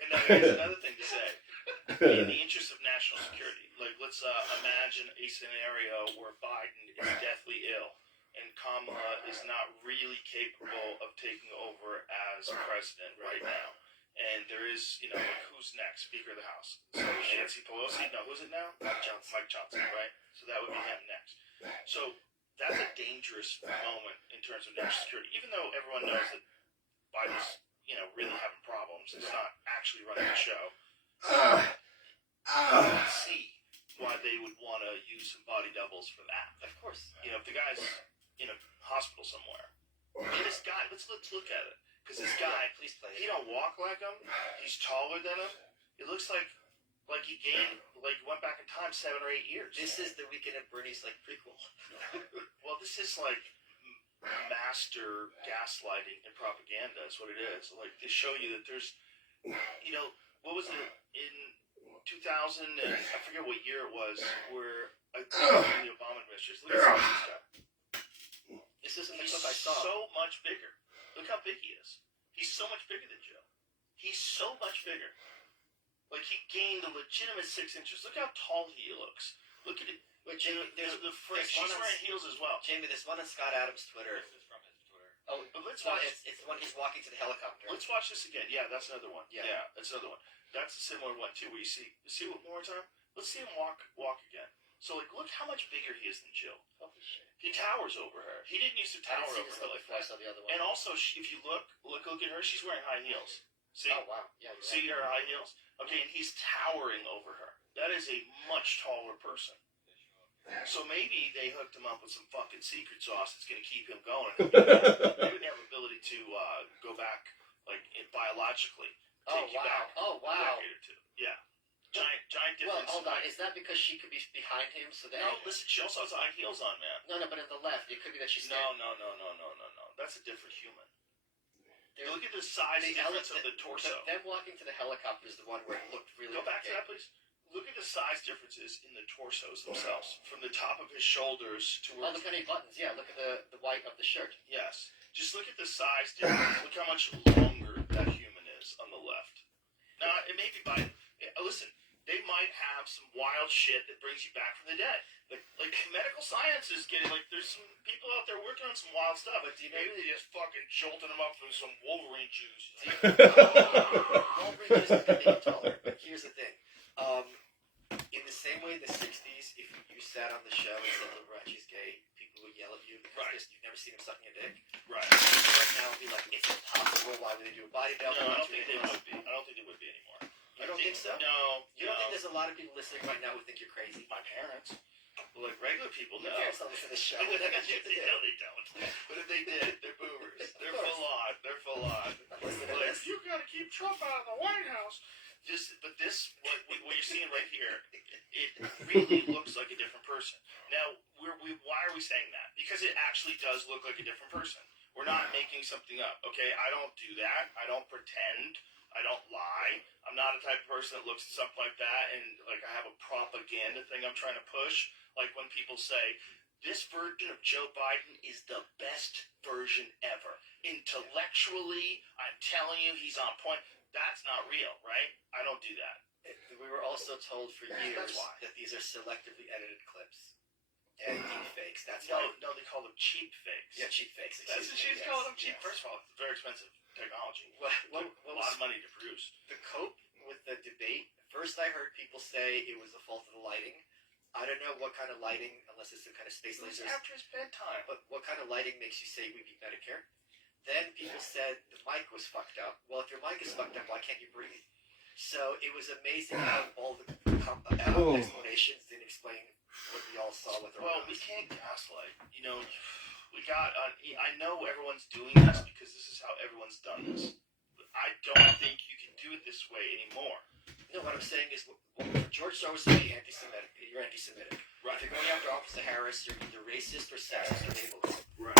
And now here's another thing to say. In the interest of national security, like let's imagine a scenario where Biden is deathly ill and Kamala is not really capable of taking over as president right now. And there is, like, who's next? Speaker of the House. So Nancy Pelosi? No, who's it now? Mike Johnson, right? So that would be him next. So that's a dangerous moment in terms of national security. Even though everyone knows that Biden's, really having problems, it's not actually running the show. I don't see why they would want to use some body doubles for that. Of course. If the guy's in a hospital somewhere. And this guy, let's look at it. Because this guy, he don't walk like him. He's taller than him. It looks like he gained, went back in time 7 or 8 years. This is the Weekend at Bernie's prequel. Well, this is master gaslighting and propaganda is what it is. To show you that there's, what was it in 2000? And I forget what year it was, where I think in the Obama administration. Look at this guy. This isn't the He's clip I saw. so much bigger. Look how big he is. He's so much bigger than Joe. He's so much bigger. He gained a legitimate 6 inches. Look how tall he looks. Look at it. Wait, Jamie, She's wearing heels as well. Jamie, there's one on Scott Adams' Twitter. This is from his Twitter. Oh, but let's No, watch. it's when he's walking to the helicopter. Let's watch this again. Yeah, that's another one. Yeah. That's another one. That's a similar one too. Where you see what more time. Let's see him walk again. So look how much bigger he is than Jill. Holy shit. He towers over her. He didn't used to I tower didn't see over this her clip like before I that. saw the other one. And also, if you look at her, she's wearing high heels. See? Oh, wow. Yeah, you're See right. her high heels? Okay, and he's towering over her. That is a much taller person. So maybe they hooked him up with some fucking secret sauce that's going to keep him going. They would have ability to go back, biologically. Take you back Oh, a wow. decade or two. Yeah. Giant Well, difference. hold on. Is that because she could be behind him? So that No, listen, she also has high heels on, man. No, but in the left, it could be that she's No. That's a different human. There's- Look at the size difference of the torso. Them walking to the helicopter is the one where it looked really. Go back to that, please. Look at the size differences in the torsos themselves, from the top of his shoulders to Oh, where. look at any buttons. Yeah, look at the white of the shirt. Yes. Just look at the size difference. Look how much longer that human is on the left. Now, it may be listen, they might have some wild shit that brings you back from the dead. Like medical science is getting, there's some people out there working on some wild stuff. But maybe they just fucking jolted them up with some Wolverine juice. Wolverine is going to make it taller. But here's the thing. In the same way in the 60s, if you sat on the show and said Liberace's gay, people would yell at you because you've never seen him sucking a dick. Right. Right now, it'd be like, it's impossible. Why would they do a body belt? No, I don't think they would be. I don't think they would be anymore. You don't think so? No. You don't think there's a lot of people listening right now who think you're crazy? My parents. Well, regular people, no. Your parents don't listen to this show. No, They got shit to do. they don't. But if they did, they're boomers. They're full on. They're full on. Listen to this. You gotta keep Trump out of the White House. What you're seeing right here, it really looks like a different person. Now, why are we saying that? Because it actually does look like a different person. We're not making something up, okay? I don't do that. I don't pretend. I don't lie. I'm not a type of person that looks at something like that and I have a propaganda thing I'm trying to push. Like when people say, this version of Joe Biden is the best version ever. Intellectually, I'm telling you, he's on point. That's not real, right? I don't do that. We were also told for years That's why. that these are selectively edited clips and deep fakes. That's No, why. they call them cheap fakes. Yeah, cheap fakes. That's what she's Yes, calling them cheap. yes. First of all, it's very expensive technology. What A lot of money to produce. the cope with the debate? First, I heard people say it was the fault of the lighting. I don't know what kind of lighting, unless it's some kind of space It was lasers. after his bedtime. But what kind of lighting makes you say we beat Medicare? Then people said the mic was fucked up. Well, if your mic is fucked up, why can't you breathe? So it was amazing how all the explanations didn't explain what we all saw with our Well, eyes. we can't gaslight. I know everyone's doing this because this is how everyone's done this. But I don't think you can do it this way anymore. No, what I'm saying is, George Soros said anti-Semitic. You're anti-Semitic. Right. If you're going after Officer Harris, you're either racist or sexist or ableist. Right.